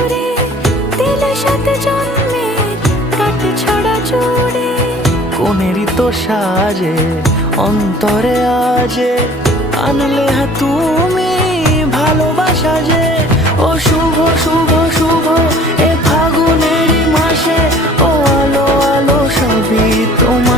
সুরে দিলে সাথে জন্মের কাট ছড়া জুড়ে। কোনেরই তো সাজে অন্তরে আজে আনলে তুমি ভালোবাসা যে। ও শুভ শুভ শুভ এ ফাগুনেরই মাসে, ও আলো আলো সবই তোমার।